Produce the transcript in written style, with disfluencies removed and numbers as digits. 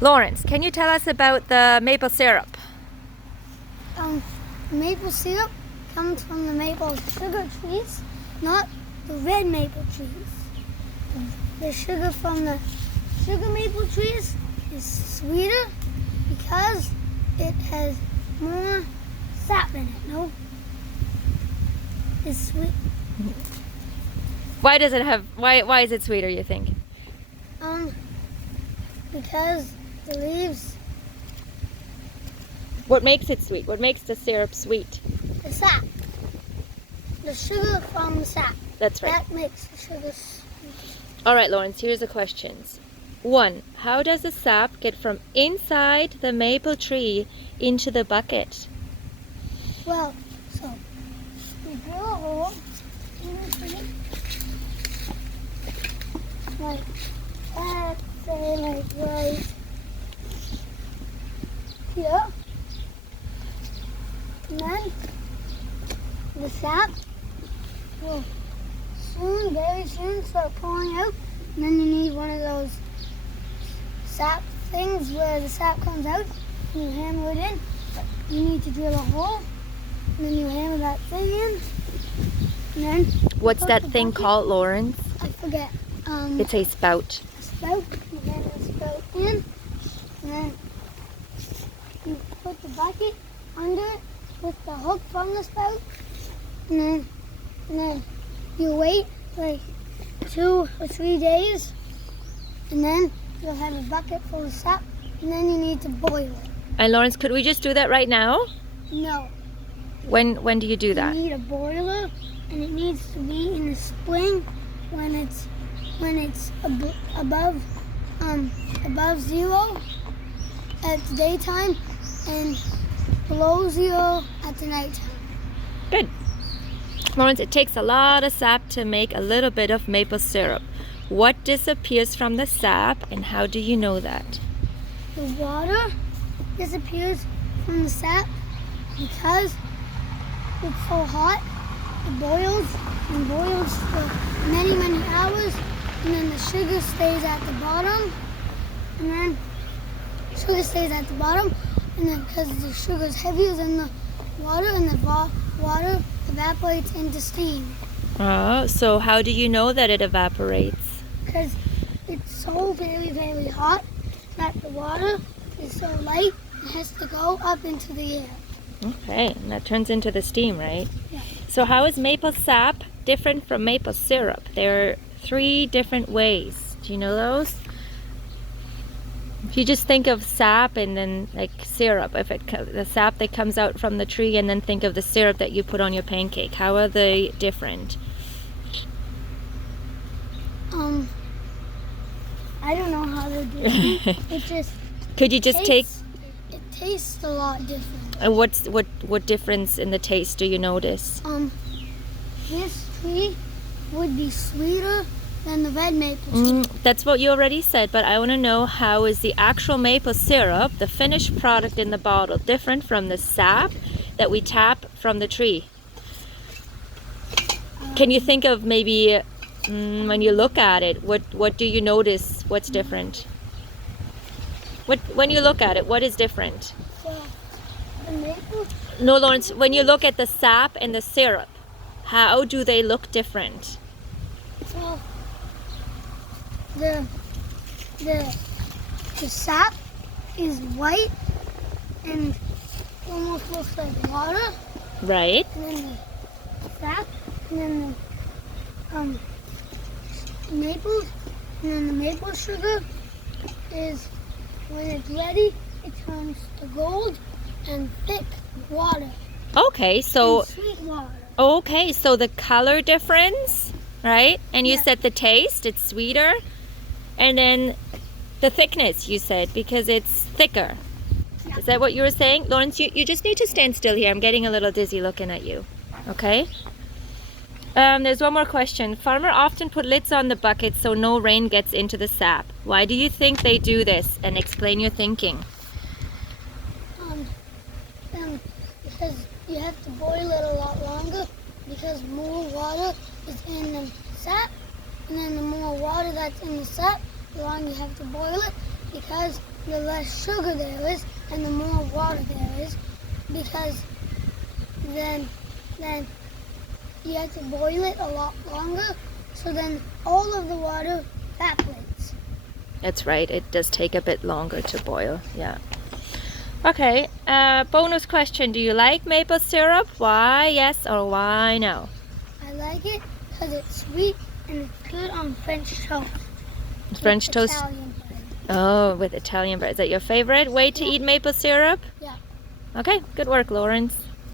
Lorenz, can you tell us about the maple syrup? Maple syrup comes from the maple sugar trees, not the red maple trees. The sugar from the sugar maple trees is sweeter because it has more sap in it. No, it's sweet. Why does it have? Why is it sweeter, you think? Because the leaves, What makes it sweet? What makes the syrup sweet? the sap, the sugar from the sap. That's right. That makes the sugar sweet. All right, Lorenz, here's the questions. 1. How does the sap get from inside the maple tree into the bucket? Well, so we drill a hole in the tree, like let's say like right here, and then the sap will soon, very soon, start pouring out. And then you need one of those sap things where the sap comes out, and you hammer it in. You need to drill a hole, and then you hammer that thing in, and then What's put that the thing bucket- called, Lorenz? I forget. It's a spout. A spout. You hammer the spout in, and then you put the bucket under it with the hook from the spout, and then you wait like 2 or 3 days, and then you'll have a bucket full of sap, and then you need to boil it. And Lorenz, could we just do that right now? No, When do you do that? you need a boiler, and it needs to be in the spring when it's above zero at the daytime and below zero at the nighttime. Good. Lorenz, it takes a lot of sap to make a little bit of maple syrup. What disappears from the sap, and how do you know that? The water disappears from the sap because it's so hot. It boils and boils for many, many hours, and then the sugar stays at the bottom. And then sugar stays at the bottom, and then because the sugar is heavier than the water, and the water evaporates into steam. Oh, so how do you know that it evaporates? Because it's so very, very hot that the water is so light, it has to go up into the air. Okay, and that turns into the steam, right? Yeah. So how is maple sap different from maple syrup? There are 3 different ways. Do you know those? If you just think of sap and then like syrup, the sap that comes out from the tree, and then think of the syrup that you put on your pancake, how are they different? I don't know how they're different. It just Could you just take it tastes a lot different. what difference in the taste do you notice? This tree would be sweeter than the red maple tree. That's what you already said, but I want to know, how is the actual maple syrup, the finished product in the bottle, different from the sap that we tap from the tree? Can you think of maybe when you look at it, what do you notice? What's different? When you look at it, what is different? So the maple, No, Lawrence, when you look at the sap and the syrup, how do they look different? so the sap is white and almost looks like water, Right? and then the sap, and then the maple, and then the maple sugar is, when it's ready, it turns to gold and thick water. Okay, so And sweet water. okay, so the color difference, right? And you Yeah. said the taste, it's sweeter. And then the thickness, you said, because it's thicker. Yeah. Is that what you were saying? Lawrence, you just need to stand still here. I'm getting a little dizzy looking at you. Okay? There's one more question. Farmers often put lids on the bucket so no rain gets into the sap. Why do you think they do this? And explain your thinking. Because you have to boil it a lot longer, because more water is in the and then the more water that's in the sap, the longer you have to boil it, because the less sugar there is and the more water there is, because then you have to boil it a lot longer, so then all of the water evaporates. That's right, it does take a bit longer to boil, yeah. Okay, bonus question, do you like maple syrup? Why yes or why no? I like it because it's sweet and it's good on French toast. French with toast? Italian bread. Oh, with Italian bread. Is that your favorite way to eat maple syrup? Yeah. Okay, good work, Lorenz.